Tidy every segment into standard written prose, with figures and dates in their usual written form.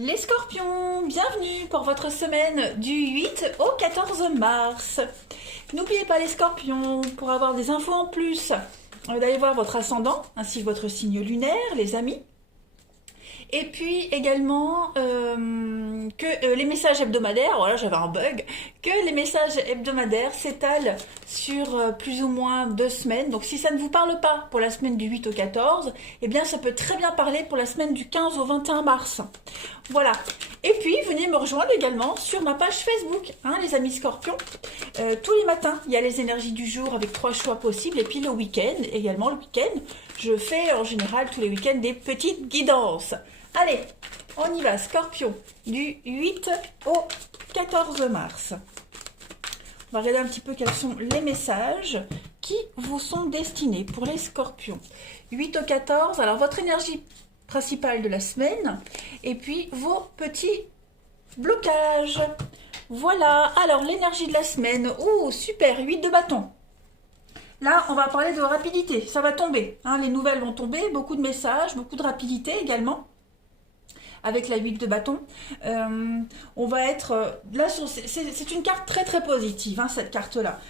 Les scorpions, bienvenue pour votre semaine du 8 au 14 mars. N'oubliez pas les scorpions, pour avoir des infos en plus, d'aller voir votre ascendant ainsi que votre signe lunaire, les amis. Et puis également que les messages hebdomadaires, voilà j'avais un bug, que les messages hebdomadaires s'étalent sur plus ou moins 2 semaines. Donc si ça ne vous parle pas pour la semaine du 8 au 14, eh bien ça peut très bien parler pour la semaine du 15 au 21 mars. Voilà. Et puis venez me rejoindre également sur ma page Facebook, hein, les amis scorpions. Tous les matins, il y a les énergies du jour avec 3 choix possibles. Et puis le week-end, également le week-end, je fais en général tous les week-ends des petites guidances. Allez, on y va, scorpion, du 8 au 14 mars. On va regarder un petit peu quels sont les messages qui vous sont destinés pour les scorpions. 8 au 14, alors votre énergie principale de la semaine, et puis vos petits blocages. Voilà, alors l'énergie de la semaine, oh super, 8 de bâton. Là, on va parler de rapidité, ça va tomber, hein, les nouvelles vont tomber, beaucoup de messages, beaucoup de rapidité également. Avec la 8 de bâton, on va être là, c'est une carte très très positive, hein, cette carte-là.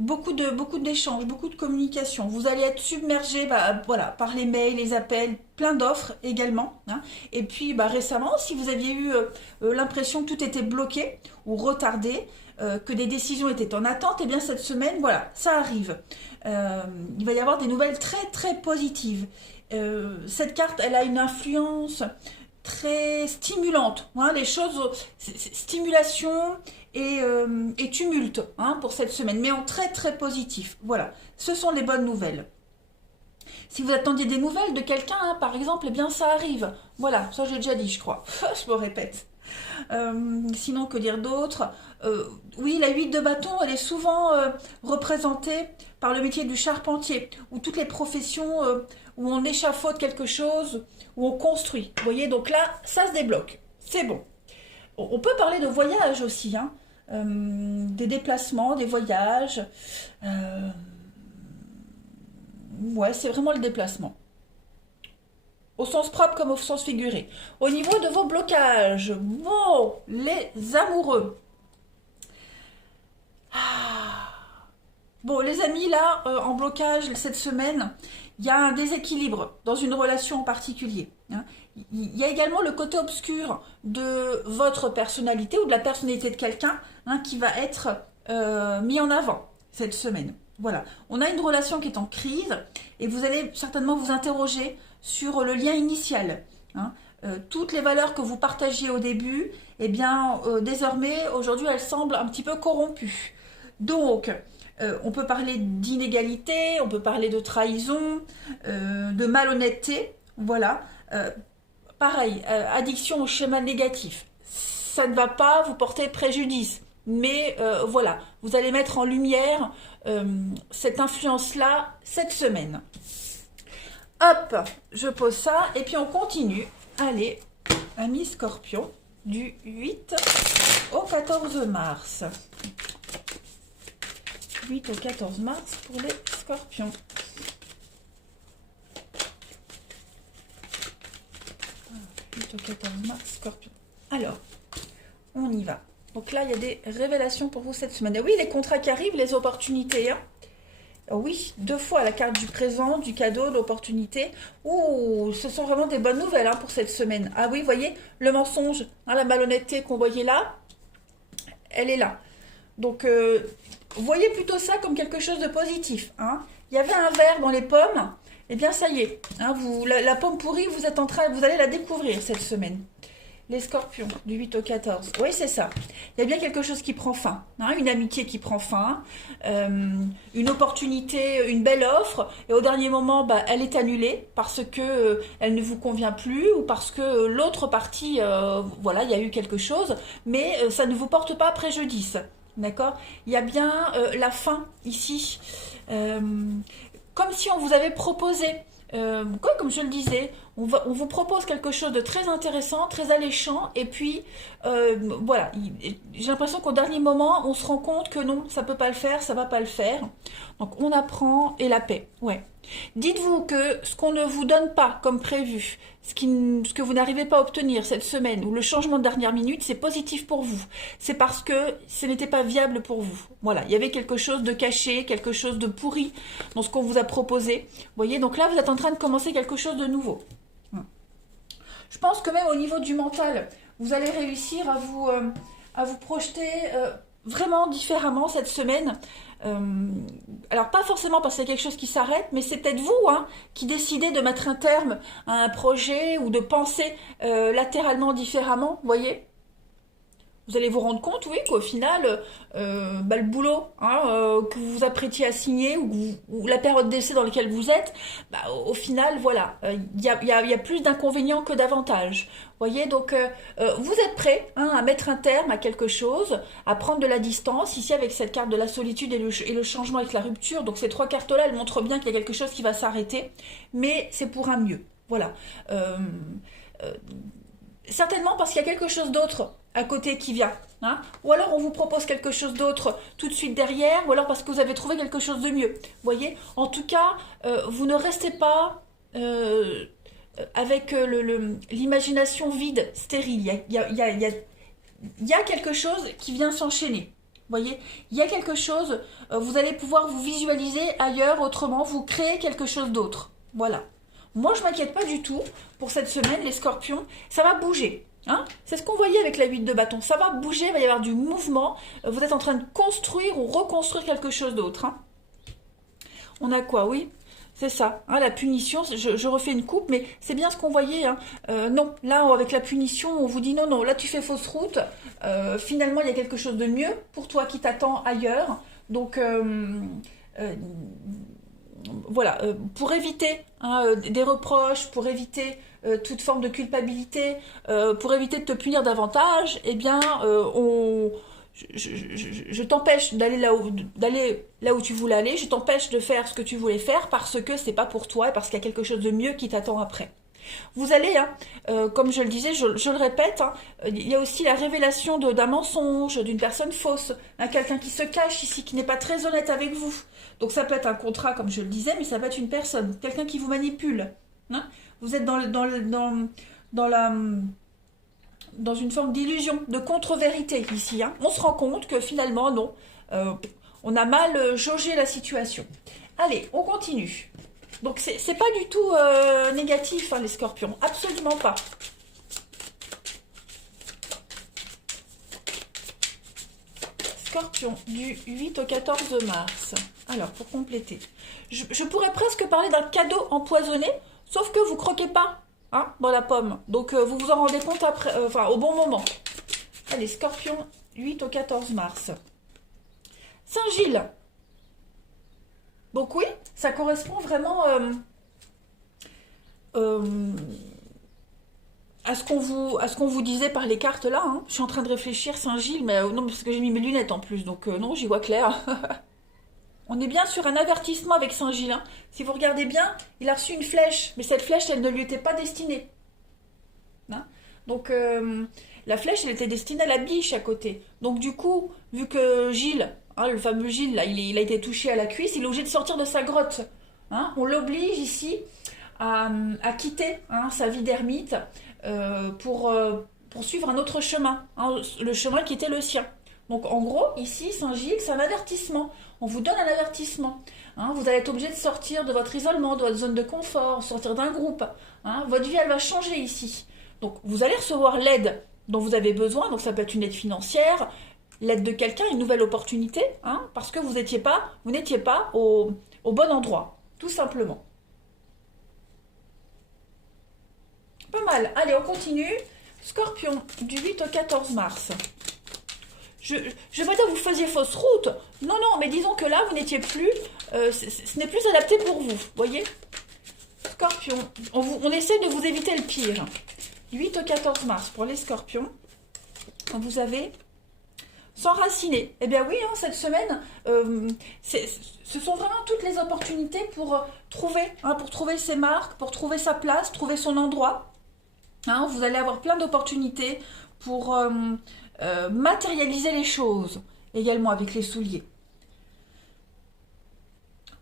Beaucoup d'échanges, beaucoup de communication. Vous allez être submergé voilà, par les mails, les appels, plein d'offres également. Hein. Et puis récemment, si vous aviez eu l'impression que tout était bloqué ou retardé, que des décisions étaient en attente, et bien cette semaine, voilà, ça arrive. Il va y avoir des nouvelles très très positives. Cette carte, elle a une influence très stimulante, hein, les choses, stimulation et tumulte, hein, pour cette semaine, mais en très très positif. Voilà, ce sont les bonnes nouvelles. Si vous attendiez des nouvelles de quelqu'un, hein, par exemple, eh bien ça arrive. Voilà, ça j'ai déjà dit, je crois. Je me répète. Sinon, que dire d'autre? Oui, la 8 de bâton, elle est souvent représentée par le métier du charpentier, ou toutes les professions où on échafaude quelque chose, où on construit. Vous voyez, donc là, ça se débloque. C'est bon. On peut parler de voyage aussi, hein, des déplacements, des voyages. Ouais, c'est vraiment le déplacement. Au sens propre comme au sens figuré. Au niveau de vos blocages, bon, les amoureux. Bon, les amis, là, en blocage cette semaine, il y a un déséquilibre dans une relation en particulier. Hein. Il y a également le côté obscur de votre personnalité ou de la personnalité de quelqu'un, hein, qui va être mis en avant cette semaine. Voilà, on a une relation qui est en crise et vous allez certainement vous interroger sur le lien initial. Hein. Toutes les valeurs que vous partagiez au début, eh bien, désormais, aujourd'hui, elles semblent un petit peu corrompues. Donc, on peut parler d'inégalité, on peut parler de trahison, de malhonnêteté, voilà. Pareil, addiction au schéma négatif. Ça ne va pas vous porter préjudice, mais voilà, vous allez mettre en lumière cette influence-là cette semaine. Hop, je pose ça, et puis on continue. Allez, amis scorpions, du 8 au 14 mars. 8 au 14 mars pour les scorpions. Au 14 mars, scorpion. Alors, on y va. Donc là, il y a des révélations pour vous cette semaine. Et oui, les contrats qui arrivent, les opportunités. Hein. Oui, 2 fois la carte du présent, du cadeau, de l'opportunité. Ouh, ce sont vraiment des bonnes nouvelles, hein, pour cette semaine. Ah oui, vous voyez, le mensonge, hein, la malhonnêteté qu'on voyait là, elle est là. Donc, voyez plutôt ça comme quelque chose de positif. Hein. Il y avait un verre dans les pommes. Eh bien, ça y est, hein, la pomme pourrie, vous allez la découvrir cette semaine. Les scorpions, du 8 au 14. Oui, c'est ça. Il y a bien quelque chose qui prend fin. Hein, une amitié qui prend fin. Une opportunité, une belle offre. Et au dernier moment, elle est annulée parce que elle ne vous convient plus ou parce que l'autre partie, voilà, il y a eu quelque chose. Mais ça ne vous porte pas préjudice. D'accord? Il y a bien la fin ici. Comme si on vous avait proposé, comme je le disais, on vous propose quelque chose de très intéressant, très alléchant, et puis voilà, j'ai l'impression qu'au dernier moment, on se rend compte que non, ça peut pas le faire, ça va pas le faire. Donc on apprend et la paix, ouais. Dites-vous que ce qu'on ne vous donne pas comme prévu, ce que vous n'arrivez pas à obtenir cette semaine, ou le changement de dernière minute, c'est positif pour vous. C'est parce que ce n'était pas viable pour vous. Voilà, il y avait quelque chose de caché, quelque chose de pourri dans ce qu'on vous a proposé. Vous voyez, donc là, vous êtes en train de commencer quelque chose de nouveau. Je pense que même au niveau du mental, vous allez réussir à vous projeter vraiment différemment cette semaine. Alors pas forcément parce qu'il y a quelque chose qui s'arrête, mais c'est peut-être vous qui décidez de mettre un terme à un projet ou de penser latéralement différemment, vous voyez. Vous allez vous rendre compte, oui, qu'au final, le boulot que vous vous apprêtiez à signer ou la période d'essai dans laquelle vous êtes, au final, voilà, il y a plus d'inconvénients que d'avantages. Vous voyez, donc vous êtes prêt à mettre un terme à quelque chose, à prendre de la distance, ici avec cette carte de la solitude et le changement avec la rupture. Donc ces trois cartes-là, elles montrent bien qu'il y a quelque chose qui va s'arrêter, mais c'est pour un mieux. Voilà. Certainement parce qu'il y a quelque chose d'autre à côté qui vient. Ou alors on vous propose quelque chose d'autre tout de suite derrière, ou alors parce que vous avez trouvé quelque chose de mieux. Vous voyez, en tout cas, vous ne restez pas avec l'imagination vide, stérile. Il y a quelque chose qui vient s'enchaîner. Vous voyez, il y a quelque chose, vous allez pouvoir vous visualiser ailleurs, autrement, vous créez quelque chose d'autre. Voilà. Moi, je ne m'inquiète pas du tout pour cette semaine, les scorpions. Ça va bouger. C'est ce qu'on voyait avec la 8 de bâton. Ça va bouger, il va y avoir du mouvement. Vous êtes en train de construire ou reconstruire quelque chose d'autre. On a quoi? Oui, c'est ça. La punition, je refais une coupe, mais c'est bien ce qu'on voyait. Non, là, avec la punition, on vous dit non, non, là, tu fais fausse route. Finalement, il y a quelque chose de mieux pour toi qui t'attend ailleurs. Donc, voilà, pour éviter des reproches, pour éviter toute forme de culpabilité, pour éviter de te punir davantage, eh bien, je t'empêche d'aller là où tu voulais aller, je t'empêche de faire ce que tu voulais faire parce que c'est pas pour toi et parce qu'il y a quelque chose de mieux qui t'attend après. Vous allez, comme je le disais, je le répète, il y a aussi la révélation d'un mensonge, d'une personne fausse, quelqu'un qui se cache ici, qui n'est pas très honnête avec vous. Donc ça peut être un contrat, comme je le disais, mais ça peut être une personne, quelqu'un qui vous manipule. Vous êtes dans une forme d'illusion, de contre-vérité ici. On se rend compte que finalement, non, on a mal jaugé la situation. Allez, on continue. Donc c'est pas du tout négatif, les scorpions, absolument pas. Scorpion, du 8 au 14 mars. Alors, pour compléter, je pourrais presque parler d'un cadeau empoisonné, sauf que vous croquez pas dans la pomme. Donc, vous vous en rendez compte après, au bon moment. Allez, Scorpion, 8 au 14 mars. Saint-Gilles. Donc oui, ça correspond vraiment à ce qu'on vous disait par les cartes là. Je suis en train de réfléchir, Saint-Gilles, mais non, parce que j'ai mis mes lunettes en plus, donc non, j'y vois clair. On est bien sur un avertissement avec Saint-Gilles. Si vous regardez bien, il a reçu une flèche, mais cette flèche, elle ne lui était pas destinée. Donc la flèche, elle était destinée à la biche à côté. Donc du coup, vu que Gilles, le fameux Gilles, là, il a été touché à la cuisse, il est obligé de sortir de sa grotte. On l'oblige ici à quitter sa vie d'ermite pour suivre un autre chemin, le chemin qui était le sien. Donc en gros, ici, Saint-Gilles, c'est un avertissement. On vous donne un avertissement. Vous allez être obligé de sortir de votre isolement, de votre zone de confort, sortir d'un groupe. Votre vie, elle va changer ici. Donc vous allez recevoir l'aide dont vous avez besoin. Donc ça peut être une aide financière, l'aide de quelqu'un, une nouvelle opportunité, parce que vous n'étiez pas au bon endroit, tout simplement. Pas mal. Allez, on continue. Scorpion, du 8 au 14 mars. Je vais pas dire que vous faisiez fausse route. Non, non, mais disons que là, vous n'étiez plus... ce n'est plus adapté pour vous, voyez. Scorpion, on essaie de vous éviter le pire. 8 au 14 mars pour les scorpions. Vous avez s'enraciner. Eh bien oui, hein, cette semaine, ce sont vraiment toutes les opportunités pour trouver ses marques, pour trouver sa place, trouver son endroit. Hein, vous allez avoir plein d'opportunités pour matérialiser les choses, également avec les souliers.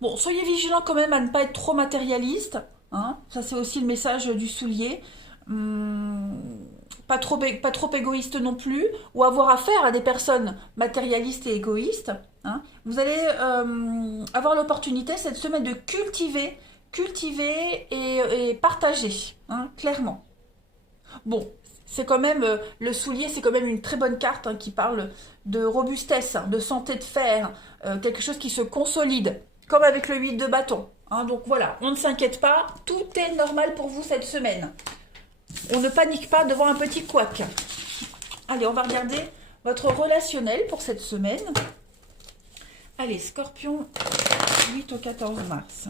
Bon, soyez vigilants quand même à ne pas être trop matérialiste. Hein, ça, c'est aussi le message du soulier. Pas trop égoïste non plus, ou avoir affaire à des personnes matérialistes et égoïstes. Hein. Vous allez avoir l'opportunité cette semaine de cultiver et partager, hein, clairement. Bon, c'est quand même, le soulier, c'est quand même une très bonne carte, hein, qui parle de robustesse, hein, de santé de fer, quelque chose qui se consolide, comme avec le 8 de bâton. Hein, donc voilà, on ne s'inquiète pas, tout est normal pour vous cette semaine. On ne panique pas devant un petit couac. Allez, on va regarder votre relationnel pour cette semaine. Allez, Scorpion, 8 au 14 mars.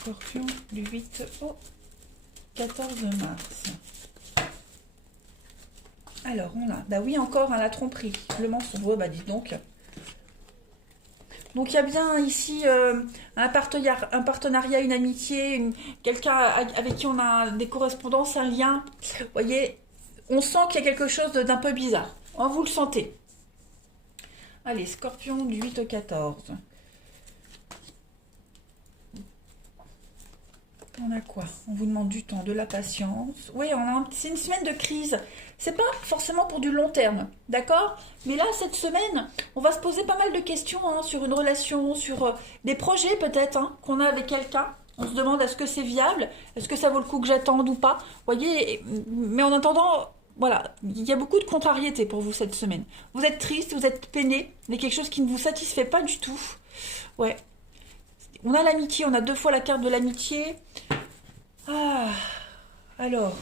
Scorpion, du 8 au 14 mars. Alors, on a... Bah oui, encore, hein, la tromperie, le mensonge. Ouais, bah dis donc... Donc il y a bien ici un partenariat, une amitié, quelqu'un avec qui on a des correspondances, un lien. Vous voyez, on sent qu'il y a quelque chose d'un peu bizarre. Oh, vous le sentez. Allez, Scorpion du 8 au 14. On a quoi? On vous demande du temps, de la patience. Oui, c'est une semaine de crise. C'est pas forcément pour du long terme, d'accord? Mais là, cette semaine, on va se poser pas mal de questions, hein, sur une relation, sur des projets peut-être, hein, qu'on a avec quelqu'un. On se demande, est-ce que c'est viable? Est-ce que ça vaut le coup que j'attende ou pas? Vous voyez, mais en attendant, voilà, il y a beaucoup de contrariétés pour vous cette semaine. Vous êtes triste, vous êtes peiné, mais quelque chose qui ne vous satisfait pas du tout. Ouais. On a l'amitié, on a 2 fois la carte de l'amitié. Ah, alors...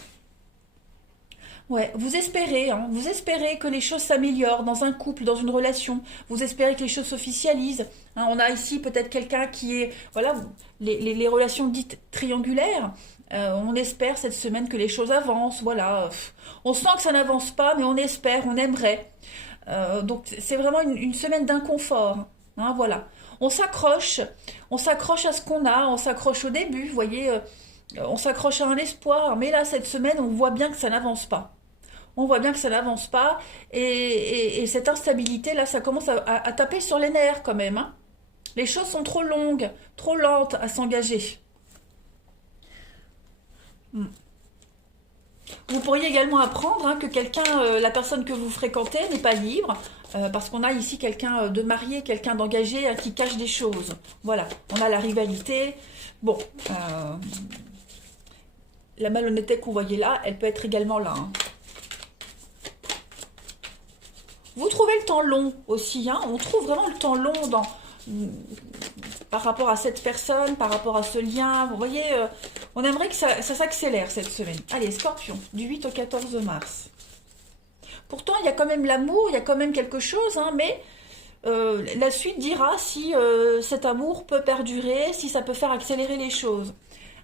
Ouais, vous espérez, hein, vous espérez que les choses s'améliorent dans un couple, dans une relation. Vous espérez que les choses s'officialisent. Hein, on a ici peut-être quelqu'un qui est... Voilà, les relations dites triangulaires. On espère cette semaine que les choses avancent. Voilà, on sent que ça n'avance pas, mais on espère, on aimerait. Donc c'est vraiment une semaine d'inconfort. Hein, voilà. On s'accroche à ce qu'on a, on s'accroche au début, vous voyez, on s'accroche à un espoir. Mais là, cette semaine, on voit bien que ça n'avance pas. On voit bien que ça n'avance pas, et cette instabilité, là, ça commence à taper sur les nerfs quand même. Hein. Les choses sont trop longues, trop lentes à s'engager. Vous pourriez également apprendre, hein, que quelqu'un, la personne que vous fréquentez n'est pas libre, parce qu'on a ici quelqu'un de marié, quelqu'un d'engagé, hein, qui cache des choses. Voilà, on a la rivalité. Bon, la malhonnêteté qu'on voyait là, elle peut être également là. Hein. Vous trouvez le temps long aussi, hein, on trouve vraiment le temps long par rapport à cette personne, par rapport à ce lien. Vous voyez, on aimerait que ça s'accélère cette semaine. Allez, Scorpion, du 8 au 14 mars. Pourtant, il y a quand même l'amour, il y a quand même quelque chose, hein, mais la suite dira si cet amour peut perdurer, si ça peut faire accélérer les choses.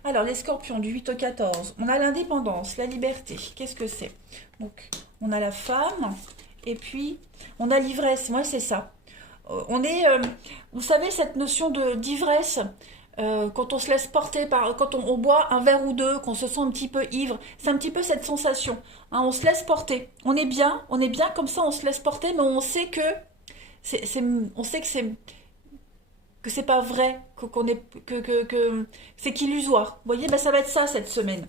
Alors, les Scorpions, du 8 au 14, on a l'indépendance, la liberté. Qu'est-ce que c'est? Donc, on a la femme... Et puis, on a l'ivresse. Moi, c'est ça. On est, vous savez, cette notion d'ivresse, quand on se laisse porter quand on boit un verre ou deux, qu'on se sent un petit peu ivre, c'est un petit peu cette sensation. Hein, on se laisse porter. On est bien comme ça, on se laisse porter, mais on sait que c'est pas vrai, que c'est qu'illusoire. Vous voyez, ben, ça va être ça cette semaine.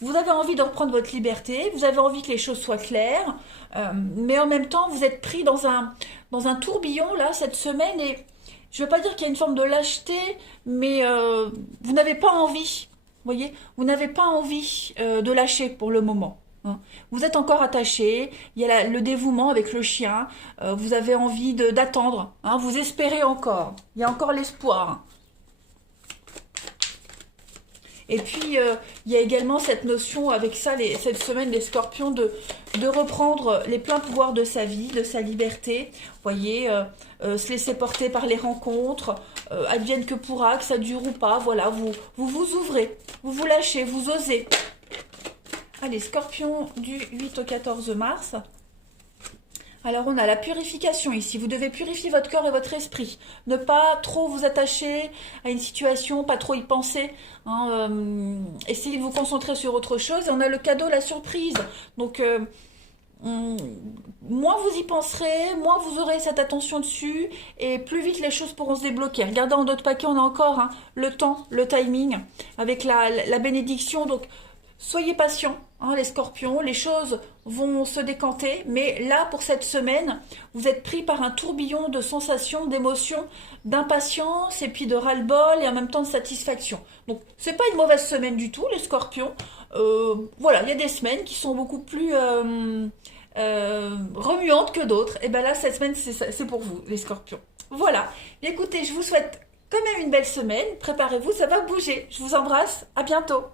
Vous avez envie de reprendre votre liberté, vous avez envie que les choses soient claires, mais en même temps, vous êtes pris dans un tourbillon, là, cette semaine, et je ne veux pas dire qu'il y a une forme de lâcheté, mais vous n'avez pas envie, vous voyez, vous n'avez pas envie de lâcher pour le moment. Hein. Vous êtes encore attaché, il y a le dévouement avec le chien, vous avez envie d'attendre, hein, vous espérez encore, il y a encore l'espoir. Et puis, il y a également cette notion, avec ça, cette semaine, les Scorpions, de reprendre les pleins pouvoirs de sa vie, de sa liberté. Vous voyez, se laisser porter par les rencontres, advienne que pourra, que ça dure ou pas. Voilà, vous ouvrez, vous lâchez, vous osez. Allez, Scorpion du 8 au 14 mars. Alors on a la purification ici, vous devez purifier votre corps et votre esprit, ne pas trop vous attacher à une situation, pas trop y penser, hein, essayez de vous concentrer sur autre chose. Et on a le cadeau, la surprise, donc moins vous y penserez, moins vous aurez cette attention dessus, et plus vite les choses pourront se débloquer. Regardez en d'autres paquets, on a encore hein, le temps, le timing, avec la bénédiction, donc soyez patients, hein, les scorpions, les choses vont se décanter, mais là, pour cette semaine, vous êtes pris par un tourbillon de sensations, d'émotions, d'impatience, et puis de ras-le-bol, et en même temps de satisfaction. Donc, c'est pas une mauvaise semaine du tout, les scorpions. Voilà, il y a des semaines qui sont beaucoup plus remuantes que d'autres. Et bien là, cette semaine, c'est pour vous, les scorpions. Voilà, écoutez, je vous souhaite quand même une belle semaine. Préparez-vous, ça va bouger. Je vous embrasse, à bientôt.